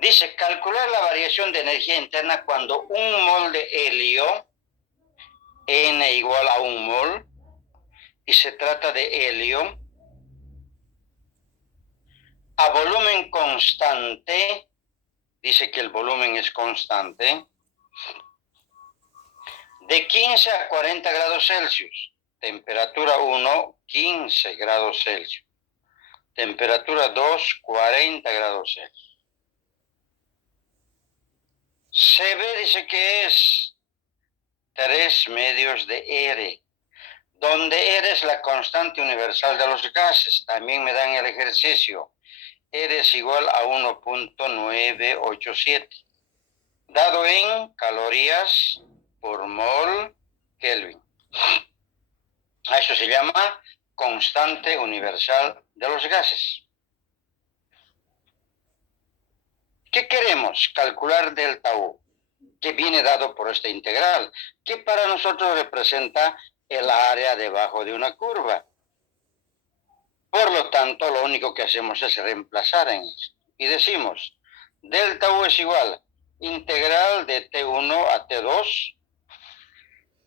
Dice, calcular la variación de energía interna cuando un mol de helio, N igual a un mol, y se trata de helio, a volumen constante, dice que el volumen es constante, de 15 a 40 grados Celsius. Temperatura 1, 15 grados Celsius. Temperatura 2, 40 grados Celsius. CB dice que es 3 medios de R, donde R es la constante universal de los gases. También me dan el ejercicio. R es igual a 1.987, dado en calorías por mol Kelvin. A eso se llama constante universal de los gases. ¿Qué queremos? Calcular delta U, que viene dado por esta integral, que para nosotros representa el área debajo de una curva. Por lo tanto, lo único que hacemos es reemplazar en esto. Y decimos, delta U es igual, integral de T1 a T2,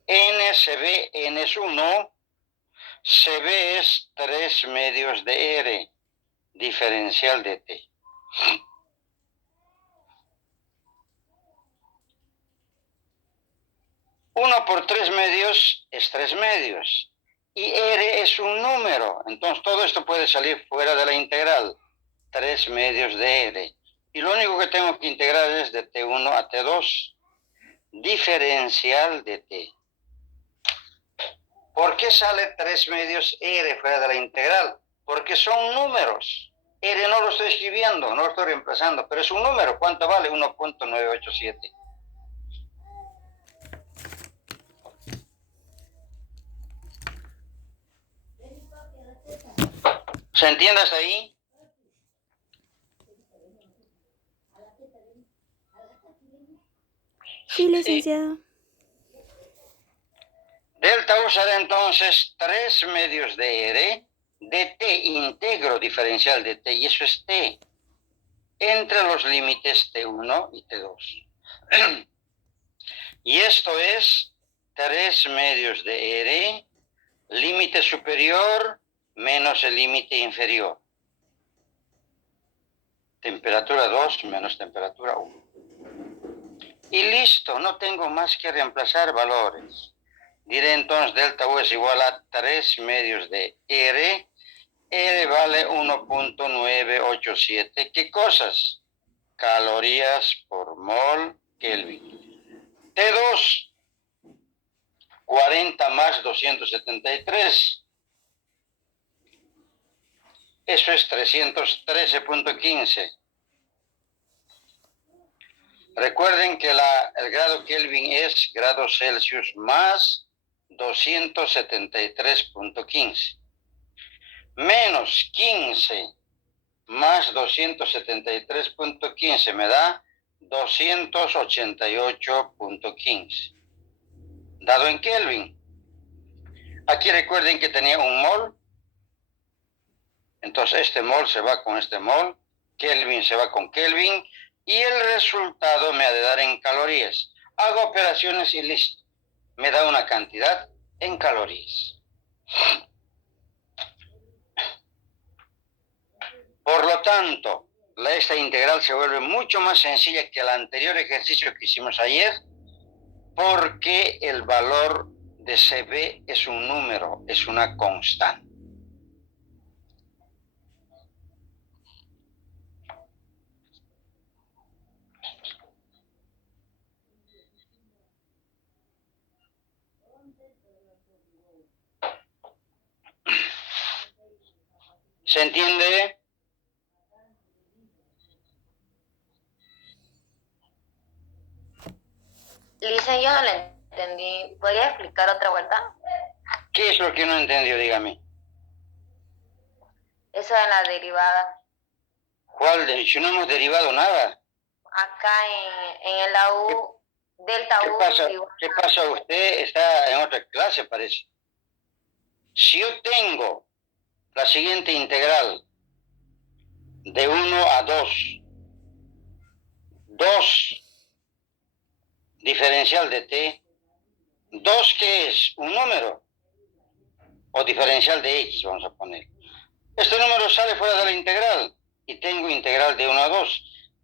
N CB, N es 1, CB es 3 medios de R, diferencial de T. Uno por 3 medios es 3 medios. Y R es un número. Entonces todo esto puede salir fuera de la integral. 3 medios de R. Y lo único que tengo que integrar es de T1 a T2. Diferencial de T. ¿Por qué sale 3 medios R fuera de la integral? Porque son números. R no lo estoy escribiendo, no lo estoy reemplazando, pero es un número. ¿Cuánto vale? 1.987. ¿Se entiende hasta ahí? Sí, licenciado. Delta U será entonces 3 medios de R de T íntegro diferencial de T, y eso es T, entre los límites T1 y T2. Y esto es 3 medios de R, límite superior menos el límite inferior. Temperatura 2 menos temperatura 1. Y listo, no tengo más que reemplazar valores. Diré entonces delta U es igual a 3 medios de R. R vale 1.987. ¿Qué cosas? Calorías por mol Kelvin. T2, 40 más 273. Eso es 313.15. Recuerden que el grado Kelvin es grados Celsius más 273.15. Menos 15 más 273.15 me da 288.15. Dado en Kelvin. Aquí recuerden que tenía un mol. Entonces este mol se va con este mol. Kelvin se va con Kelvin. Y el resultado me ha de dar en calorías. Hago operaciones y listo. Me da una cantidad en calorías. Por lo tanto, esta integral se vuelve mucho más sencilla que el anterior ejercicio que hicimos ayer, porque el valor de CB es un número, es una constante. ¿Se entiende? Lice, yo no le entendí. ¿Podría explicar otra vuelta? ¿Qué es lo que no entendió? Dígame. Eso de la derivada. ¿Cuál? Si no hemos derivado nada. Acá en el AU, delta ¿Qué U. pasa? ¿Qué pasa? Usted está en otra clase, parece. Si yo tengo la siguiente integral de 1 a 2, 2 diferencial de t. 2, ¿qué es? Un número. O diferencial de x, vamos a poner. Este número sale fuera de la integral. Y tengo integral de 1 a 2.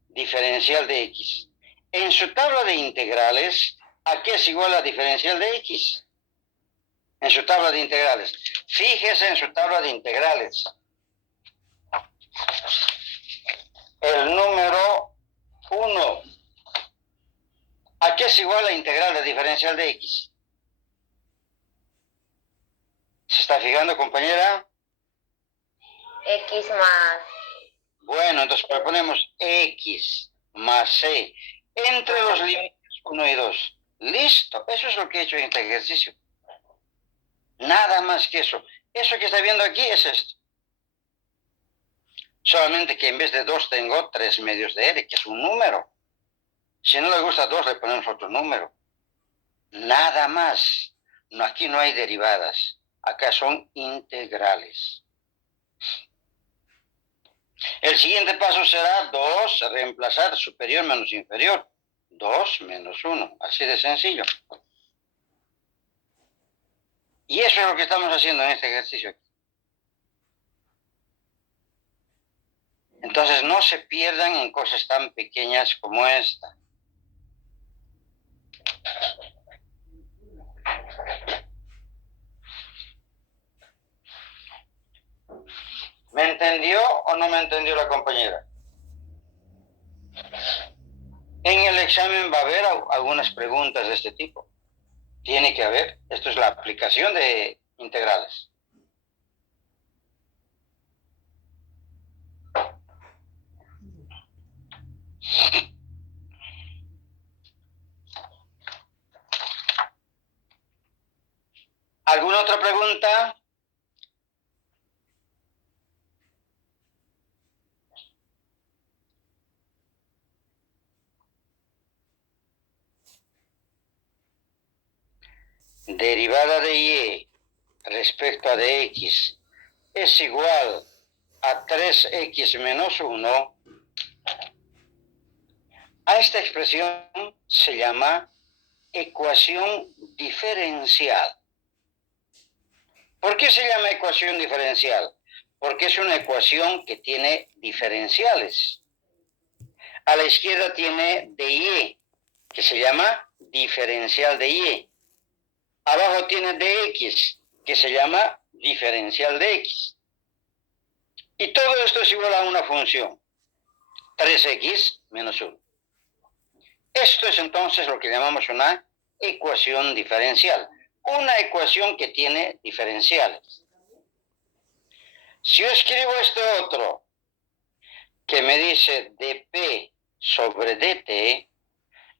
Diferencial de x. En su tabla de integrales, ¿a qué es igual a diferencial de x? En su tabla de integrales. Fíjese en su tabla de integrales. El número 1. ¿A qué es igual la integral de diferencial de x? ¿Se está fijando, compañera? X más. Bueno, entonces proponemos x más c entre los límites 1 y 2. Listo, eso es lo que he hecho en este ejercicio. Nada más que eso. Eso que está viendo aquí es esto. Solamente que en vez de 2 tengo 3 medios de r, que es un número. Si no le gusta 2, le ponemos otro número. Nada más. No, aquí no hay derivadas. Acá son integrales. El siguiente paso será 2, reemplazar superior menos inferior. 2 menos 1. Así de sencillo. Y eso es lo que estamos haciendo en este ejercicio. Entonces no se pierdan en cosas tan pequeñas como esta. ¿Me entendió o no me entendió la compañera? En el examen va a haber algunas preguntas de este tipo. Tiene que haber. Esto es la aplicación de integrales. ¿Alguna otra pregunta? Derivada de y respecto a de x es igual a 3x menos 1. A esta expresión se llama ecuación diferencial. ¿Por qué se llama ecuación diferencial? Porque es una ecuación que tiene diferenciales. A la izquierda tiene de y, que se llama diferencial de y. Abajo tiene de x, que se llama diferencial de x. Y todo esto es igual a una función, 3x menos 1. Esto es entonces lo que llamamos una ecuación diferencial. Una ecuación que tiene diferenciales. Si yo escribo este otro, que me dice dp sobre dt,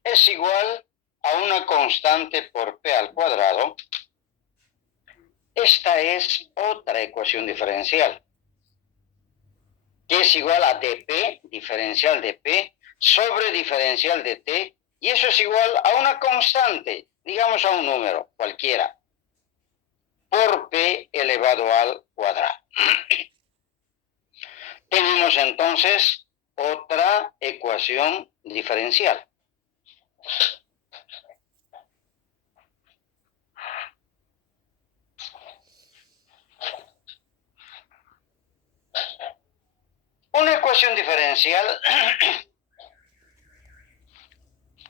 es igual a una constante por p al cuadrado. Esta es otra ecuación diferencial, que es igual a dp, diferencial de p, sobre diferencial de t, y eso es igual a una constante, digamos a un número cualquiera, por p elevado al cuadrado. Tenemos entonces otra ecuación diferencial. Una ecuación diferencial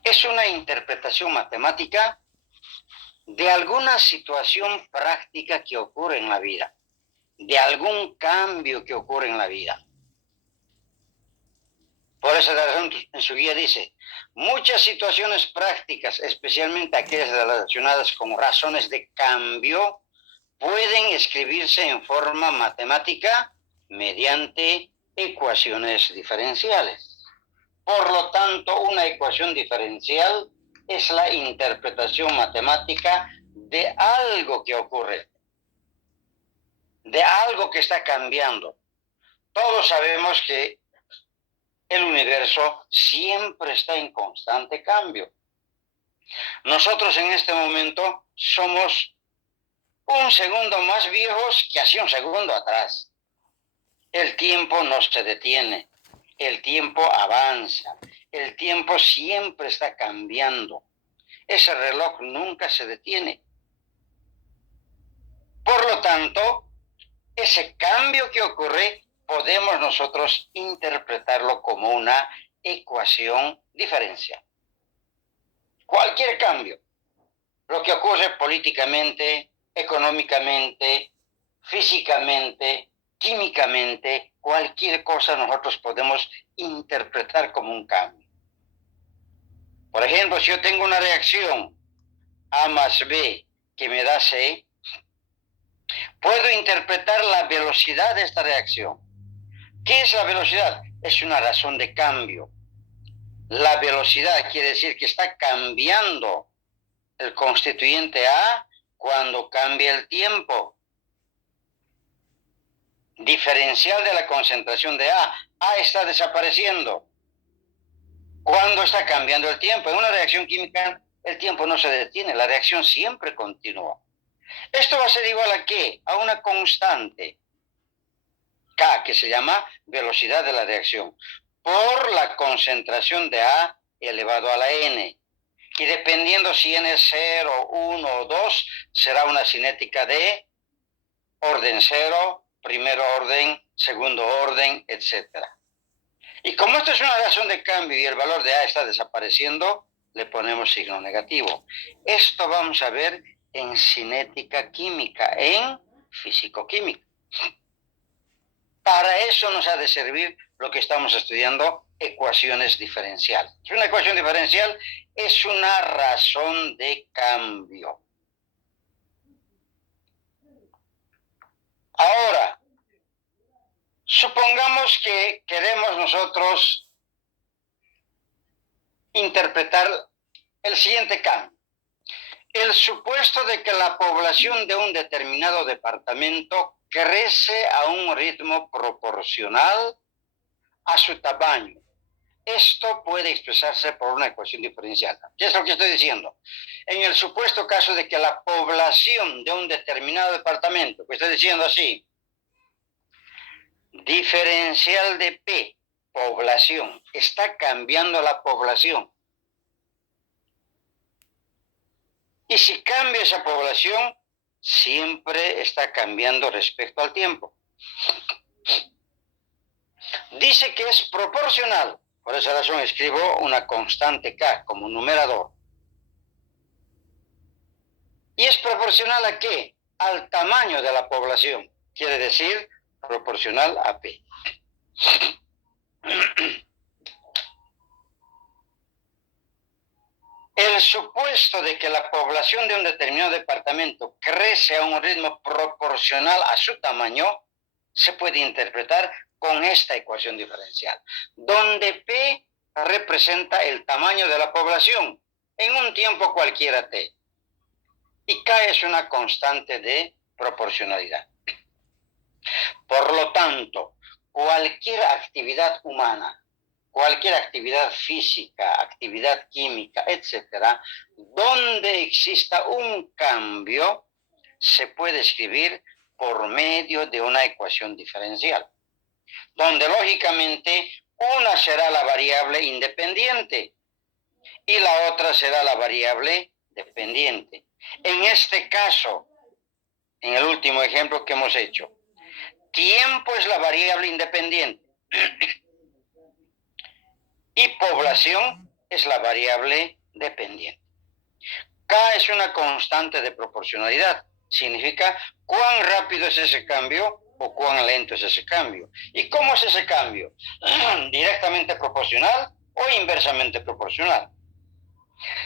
es una interpretación matemática de alguna situación práctica que ocurre en la vida, de algún cambio que ocurre en la vida. Por esa razón en su guía dice, muchas situaciones prácticas, especialmente aquellas relacionadas con razones de cambio, pueden escribirse en forma matemática mediante ecuaciones diferenciales. Por lo tanto, una ecuación diferencial es la interpretación matemática de algo que ocurre, de algo que está cambiando. Todos sabemos que el universo siempre está en constante cambio. Nosotros en este momento somos un segundo más viejos que hace un segundo atrás. El tiempo no se detiene. el tiempo avanza, el tiempo siempre está cambiando. Ese reloj nunca se detiene. Por lo tanto, ese cambio que ocurre podemos nosotros interpretarlo como una ecuación diferencial. Cualquier cambio, lo que ocurre políticamente, económicamente, físicamente, químicamente, cualquier cosa nosotros podemos interpretar como un cambio. Por ejemplo, si yo tengo una reacción A más B que me da C, puedo interpretar la velocidad de esta reacción. ¿Qué es la velocidad? Es una razón de cambio. La velocidad quiere decir que está cambiando el constituyente A cuando cambia el tiempo. Diferencial de la concentración de A. A está desapareciendo cuando está cambiando el tiempo. En una reacción química el tiempo no se detiene, la reacción siempre continúa. Esto va a ser igual a ¿qué? A una constante K, que se llama velocidad de la reacción, por la concentración de A elevado a la N. Y dependiendo si N es 0, 1 o 2, será una cinética de orden 0, primer orden, segundo orden, etc. Y como esto es una razón de cambio y el valor de A está desapareciendo, le ponemos signo negativo. Esto vamos a ver en cinética química, en físico-química. Para eso nos ha de servir lo que estamos estudiando, ecuaciones diferenciales. Una ecuación diferencial es una razón de cambio. Ahora, supongamos que queremos nosotros interpretar el siguiente cambio. El supuesto de que la población de un determinado departamento crece a un ritmo proporcional a su tamaño. Esto puede expresarse por una ecuación diferencial. ¿Qué es lo que estoy diciendo? En el supuesto caso de que la población de un determinado departamento, que estoy diciendo así, diferencial de P, población, está cambiando la población. Y si cambia esa población, siempre está cambiando respecto al tiempo. Dice que es proporcional. Por esa razón escribo una constante K como numerador. ¿Y es proporcional a qué? Al tamaño de la población. Quiere decir proporcional a P. El supuesto de que la población de un determinado departamento crece a un ritmo proporcional a su tamaño se puede interpretar con esta ecuación diferencial, donde P representa el tamaño de la población en un tiempo cualquiera T, y K es una constante de proporcionalidad. Por lo tanto, cualquier actividad humana, cualquier actividad física, actividad química, etcétera, donde exista un cambio, se puede escribir por medio de una ecuación diferencial, donde lógicamente una será la variable independiente y la otra será la variable dependiente. En este caso, en el último ejemplo que hemos hecho, tiempo es la variable independiente y población es la variable dependiente. K es una constante de proporcionalidad. Significa cuán rápido es ese cambio o cuán lento es ese cambio. ¿Y cómo es ese cambio? ¿Directamente proporcional o inversamente proporcional?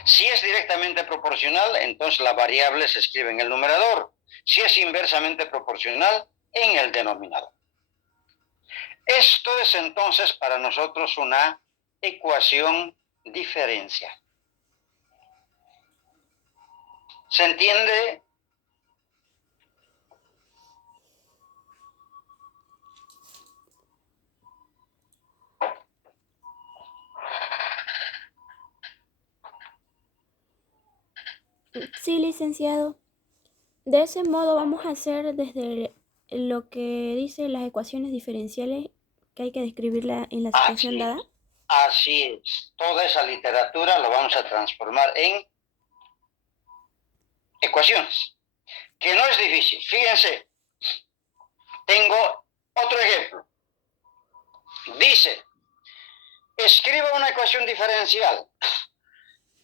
Si es directamente proporcional, entonces la variable se escribe en el numerador. Si es inversamente proporcional, en el denominador. Esto es entonces para nosotros una ecuación diferencial. ¿Se entiende? Sí, licenciado. De ese modo vamos a hacer desde lo que dice las ecuaciones diferenciales que hay que describirla en la situación Así dada. es. Así es. Toda esa literatura lo vamos a transformar en ecuaciones, que no es difícil. Fíjense, tengo otro ejemplo. Dice, escriba una ecuación diferencial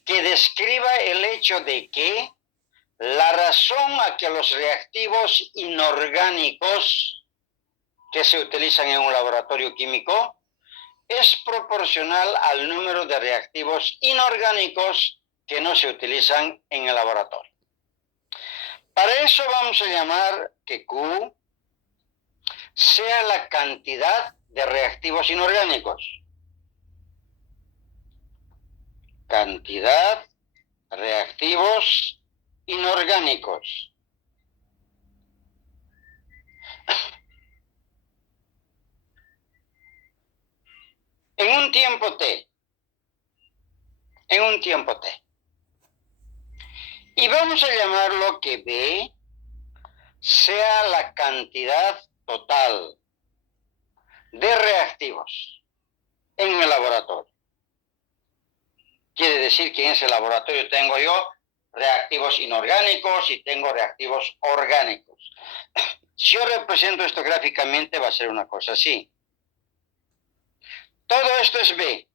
que describa el hecho de que la razón a que los reactivos inorgánicos que se utilizan en un laboratorio químico es proporcional al número de reactivos inorgánicos que no se utilizan en el laboratorio. Para eso vamos a llamar que Q sea la cantidad de reactivos inorgánicos. Cantidad de reactivos inorgánicos. En un tiempo t. En un tiempo t. Y vamos a llamarlo que B sea la cantidad total de reactivos en el laboratorio. Quiere decir que en ese laboratorio tengo yo reactivos inorgánicos y tengo reactivos orgánicos. Si yo represento esto gráficamente va a ser una cosa así. Todo esto es B,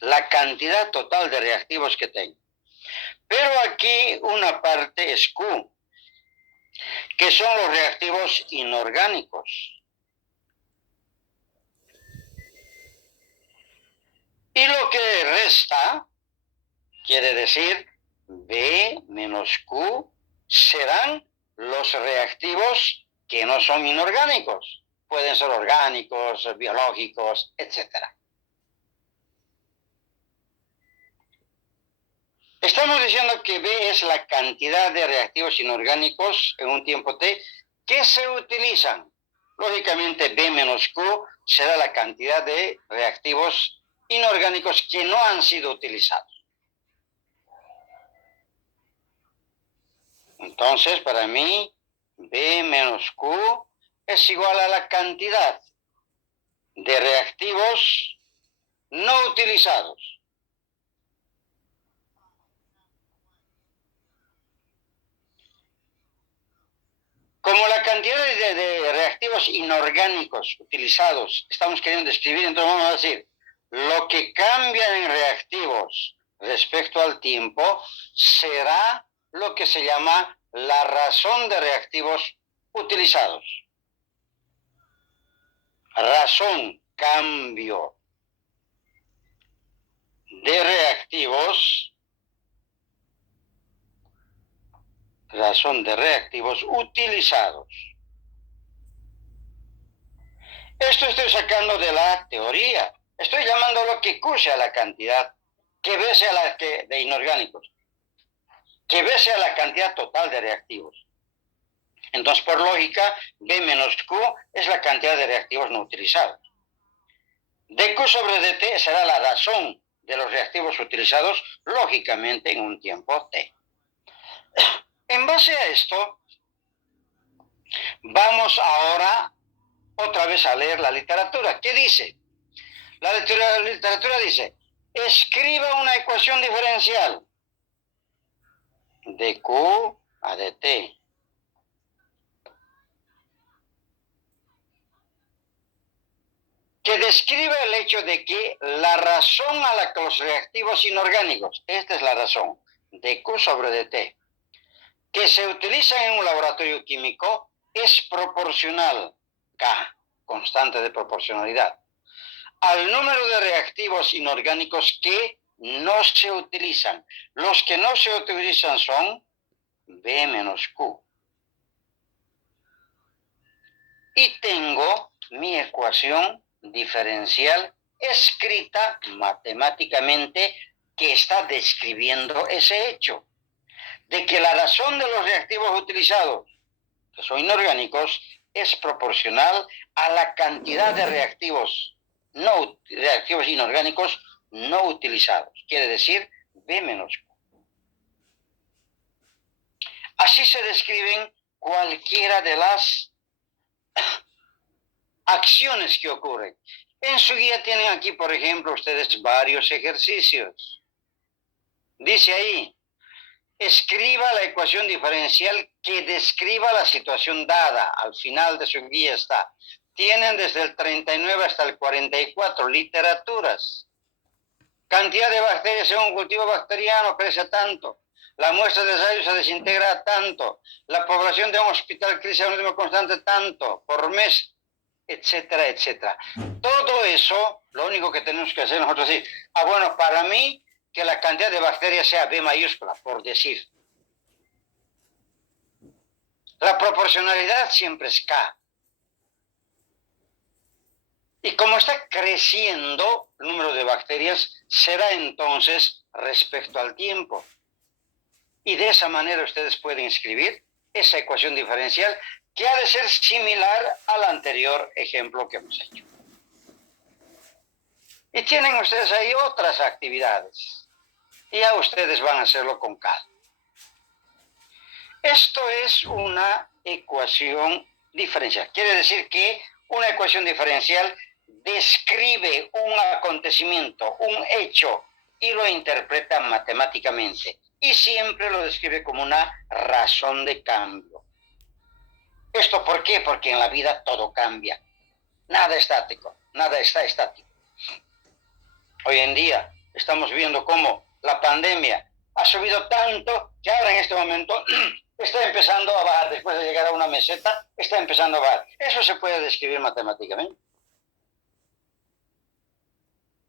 la cantidad total de reactivos que tengo. Pero aquí una parte es Q, que son los reactivos inorgánicos. Y lo que resta, quiere decir B menos Q, serán los reactivos que no son inorgánicos. Pueden ser orgánicos, biológicos, etc. Estamos diciendo que B es la cantidad de reactivos inorgánicos en un tiempo t que se utilizan. Lógicamente, B menos Q será la cantidad de reactivos inorgánicos que no han sido utilizados. Entonces, para mí, B menos Q es igual a la cantidad de reactivos no utilizados. Como la cantidad de reactivos inorgánicos utilizados estamos queriendo describir, entonces vamos a decir, lo que cambia en reactivos respecto al tiempo será lo que se llama la razón de reactivos utilizados. Razón, cambio de reactivos, razón de reactivos utilizados. Esto estoy sacando de la teoría. Estoy llamándolo que Q sea la cantidad, que B sea la de inorgánicos, que B sea la cantidad total de reactivos. Entonces, por lógica, B menos Q es la cantidad de reactivos no utilizados. dQ sobre dt será la razón de los reactivos utilizados, lógicamente, en un tiempo t. En base a esto, vamos ahora otra vez a leer la literatura. ¿Qué dice? La literatura dice, escriba una ecuación diferencial de Q a dt. Que describa el hecho de que la razón a la que los reactivos inorgánicos, esta es la razón, de Q sobre dt, que se utilizan en un laboratorio químico es proporcional, K, constante de proporcionalidad, al número de reactivos inorgánicos que no se utilizan. Los que no se utilizan son B menos Q. Y tengo mi ecuación diferencial escrita matemáticamente que está describiendo ese hecho, de que la razón de los reactivos utilizados, que son inorgánicos, es proporcional a la cantidad de reactivos inorgánicos no utilizados. Quiere decir B menos Q. Así se describen cualquiera de las acciones que ocurren. En su guía tienen aquí, por ejemplo, ustedes varios ejercicios. Dice ahí, escriba la ecuación diferencial que describa la situación dada. Al final de su guía está. Tienen desde el 39 hasta el 44 literaturas. Cantidad de bacterias en un cultivo bacteriano crece tanto. La muestra de ensayos se desintegra tanto. La población de un hospital crece a un ritmo constante tanto por mes, etcétera, etcétera. Todo eso, lo único que tenemos que hacer nosotros es, bueno, para mí, que la cantidad de bacterias sea B mayúscula, por decir. La proporcionalidad siempre es K. Y como está creciendo el número de bacterias, será entonces respecto al tiempo. Y de esa manera ustedes pueden escribir esa ecuación diferencial que ha de ser similar al anterior ejemplo que hemos hecho. Y tienen ustedes ahí otras actividades. Y ya ustedes van a hacerlo con calma. Esto es una ecuación diferencial. Quiere decir que una ecuación diferencial describe un acontecimiento, un hecho, y lo interpreta matemáticamente. Y siempre lo describe como una razón de cambio. ¿Esto por qué? Porque en la vida todo cambia. Nada estático, nada está estático. Hoy en día estamos viendo cómo la pandemia ha subido tanto que ahora en este momento está empezando a bajar. Después de llegar a una meseta, está empezando a bajar. Eso se puede describir matemáticamente.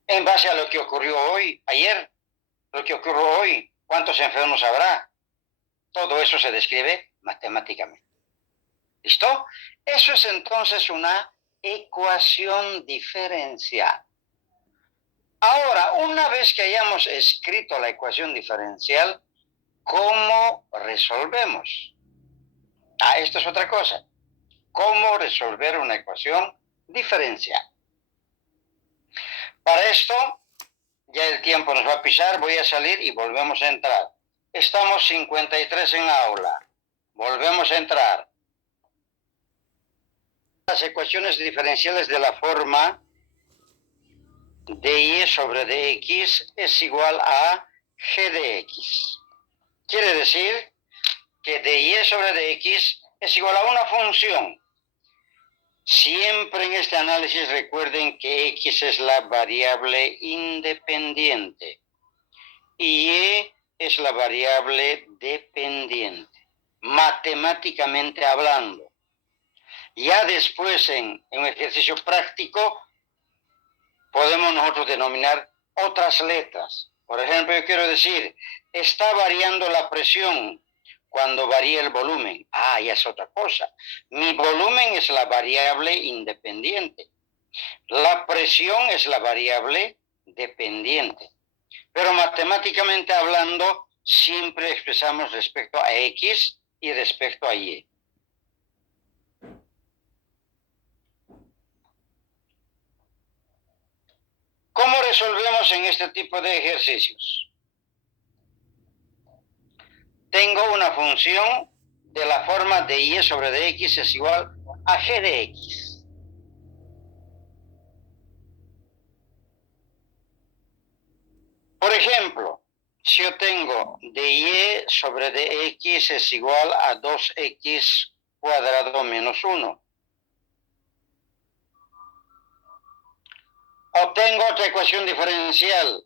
En base a lo que ocurrió hoy, ayer, lo que ocurrió hoy, cuántos enfermos habrá, todo eso se describe matemáticamente. ¿Listo? Eso es entonces una ecuación diferencial. Ahora, una vez que hayamos escrito la ecuación diferencial, ¿cómo resolvemos? Esto es otra cosa. ¿Cómo resolver una ecuación diferencial? Para esto, ya el tiempo nos va a pisar, voy a salir y volvemos a entrar. Estamos 53 en aula. Volvemos a entrar. Las ecuaciones diferenciales de la forma dy sobre dx es igual a g de x. Quiere decir que dy sobre dx es igual a una función. Siempre en este análisis recuerden que x es la variable independiente y y es la variable dependiente, matemáticamente hablando. Ya después en un ejercicio práctico podemos nosotros denominar otras letras. Por ejemplo, yo quiero decir, está variando la presión cuando varía el volumen. Ya es otra cosa. Mi volumen es la variable independiente. La presión es la variable dependiente. Pero matemáticamente hablando, siempre expresamos respecto a X y respecto a Y. ¿Cómo resolvemos en este tipo de ejercicios? Tengo una función de la forma de y sobre dx es igual a g de x. Por ejemplo, si yo tengo de y sobre dx es igual a 2x cuadrado menos 1. Obtengo otra ecuación diferencial,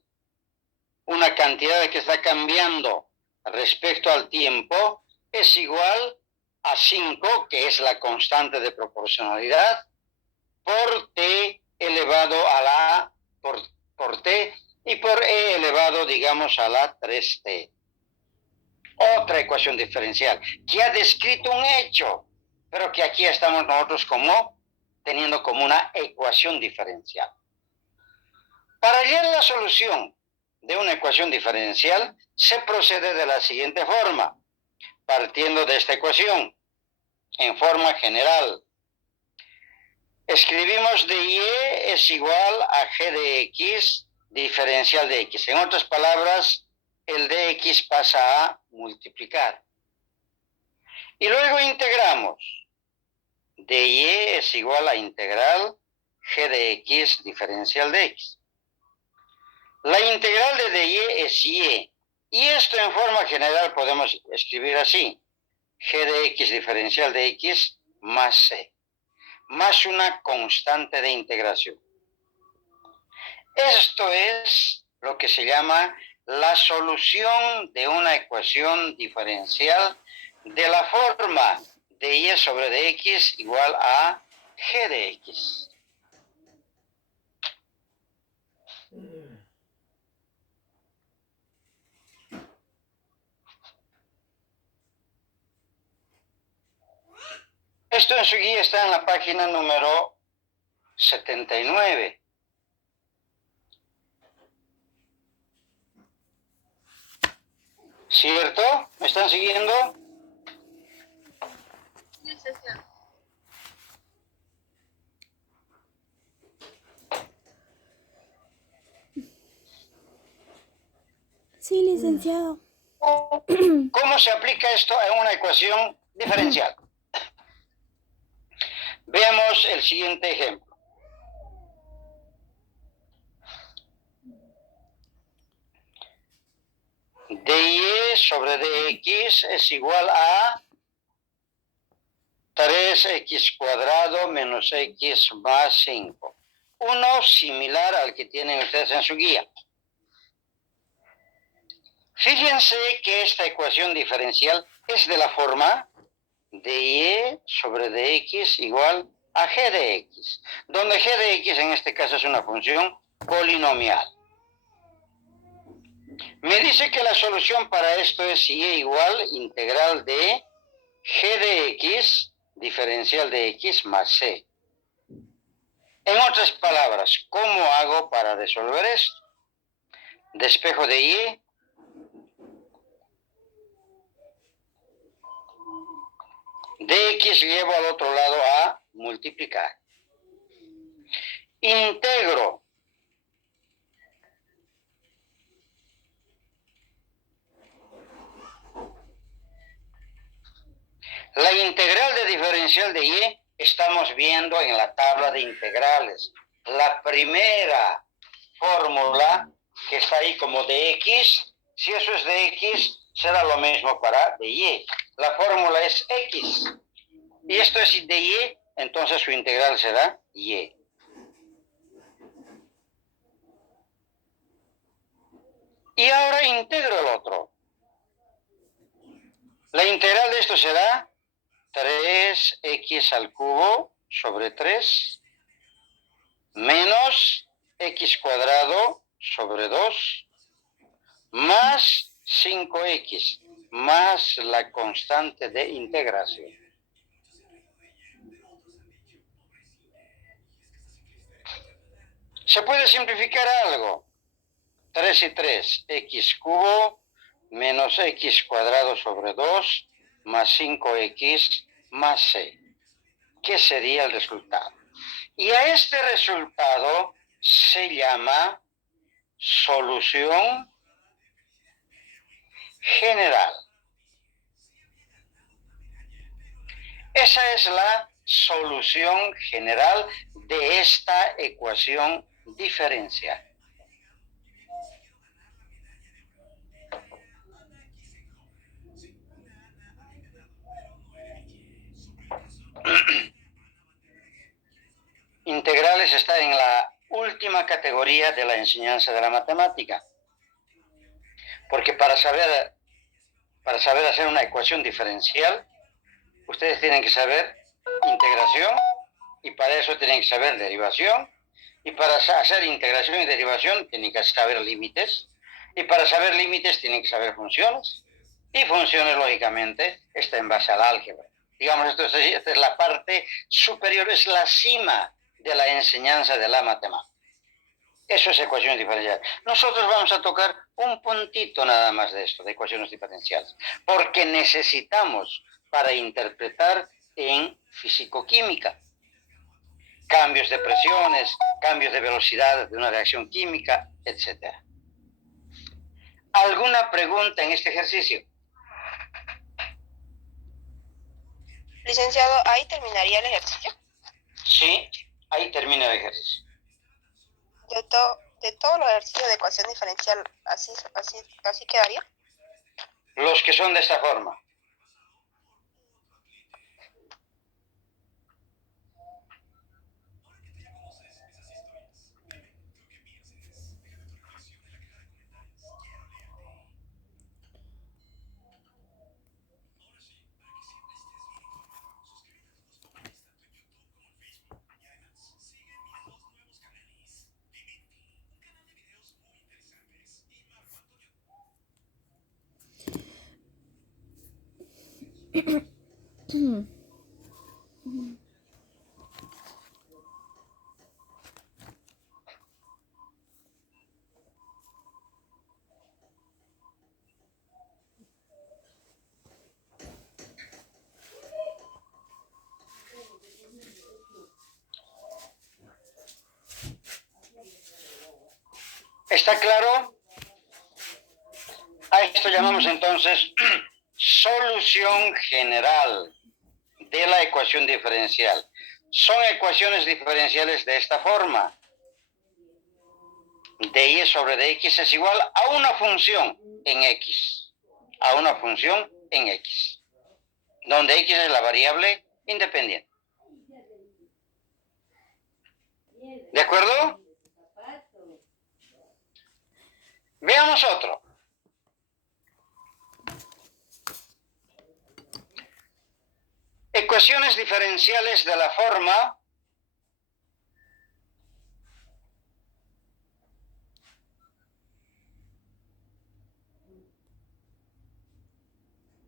una cantidad que está cambiando respecto al tiempo es igual a 5, que es la constante de proporcionalidad, por t elevado a la, por t, y por e elevado, digamos, a la 3t. Otra ecuación diferencial, que ha descrito un hecho, pero que aquí estamos nosotros teniendo como una ecuación diferencial. Para hallar la solución de una ecuación diferencial, se procede de la siguiente forma, partiendo de esta ecuación, en forma general. Escribimos de y es igual a g de x diferencial de x. En otras palabras, el de x pasa a multiplicar. Y luego integramos de y es igual a integral g de x diferencial de x. La integral de y es y. Y esto en forma general podemos escribir así. G de x diferencial de x más c. Más una constante de integración. Esto es lo que se llama la solución de una ecuación diferencial de la forma de y sobre dx igual a g de x. Esto en su guía está en la página número 79. ¿Cierto? ¿Me están siguiendo? Sí, licenciado. ¿Cómo se aplica esto a una ecuación diferencial? Veamos el siguiente ejemplo. dy sobre dx es igual a 3x cuadrado menos x más 5. Uno similar al que tienen ustedes en su guía. Fíjense que esta ecuación diferencial es de la forma dy sobre dx igual a g de x, donde g de x en este caso es una función polinomial. Me dice que la solución para esto es y igual integral de g de x diferencial de x más c. En otras palabras, ¿cómo hago para resolver esto? Despejo de y. Dx llevo al otro lado a multiplicar. Integro. La integral de diferencial de y estamos viendo en la tabla de integrales. La primera fórmula que está ahí como dx, si eso es dx, será lo mismo para dy. La fórmula es x. Y esto es dy, entonces su integral será y. Y ahora integro el otro. La integral de esto será 3x al cubo sobre 3 menos x cuadrado sobre 2 más 5x más la constante de integración. ¿Se puede simplificar algo? 3 y 3, x cubo menos x cuadrado sobre 2 más 5x más c. ¿Qué sería el resultado? Y a este resultado se llama solución general. Esa es la solución general de esta ecuación diferencial. Integrales está en la última categoría de la enseñanza de la matemática. Porque para saber hacer una ecuación diferencial, ustedes tienen que saber integración y para eso tienen que saber derivación. Y para hacer integración y derivación tienen que saber límites. Y para saber límites tienen que saber funciones. Y funciones, lógicamente, está en base al álgebra. Digamos, esta es la parte superior, es la cima de la enseñanza de la matemática. Eso es ecuaciones diferenciales. Nosotros vamos a tocar un puntito nada más de esto, de ecuaciones diferenciales, porque necesitamos para interpretar en fisicoquímica cambios de presiones, cambios de velocidad de una reacción química, etc. ¿Alguna pregunta en este ejercicio? Licenciado, ¿ahí terminaría el ejercicio? Sí, ahí termina el ejercicio. De todos los ejercicios de ecuación diferencial, así quedaría. Los que son de esta forma. ¿Está claro? A esto llamamos entonces solución general de la ecuación diferencial. Son ecuaciones diferenciales de esta forma. dy sobre dx es igual a una función en x. A una función en x. Donde x es la variable independiente. ¿De acuerdo? Veamos otro. Ecuaciones diferenciales de la forma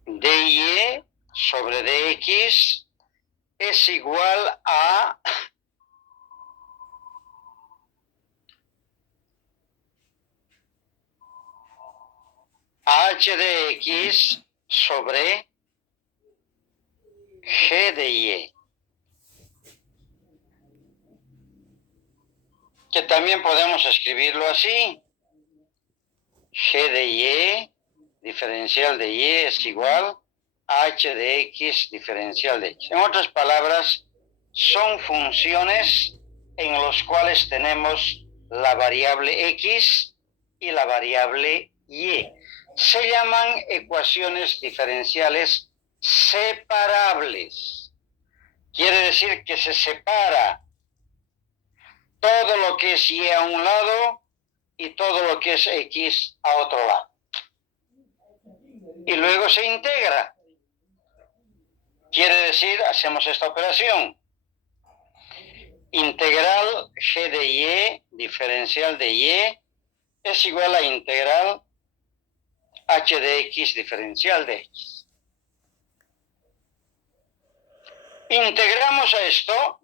dy sobre dx es igual a h de x sobre g de y, que también podemos escribirlo así. G de y, diferencial de y, es igual a h de x, diferencial de x. En otras palabras, son funciones en los cuales tenemos la variable x y la variable y. Se llaman ecuaciones diferenciales separables. Quiere decir que se separa todo lo que es y a un lado y todo lo que es x a otro lado. Y luego se integra. Quiere decir, hacemos esta operación. Integral g de y, diferencial de y, es igual a integral h de x, diferencial de x. Integramos a esto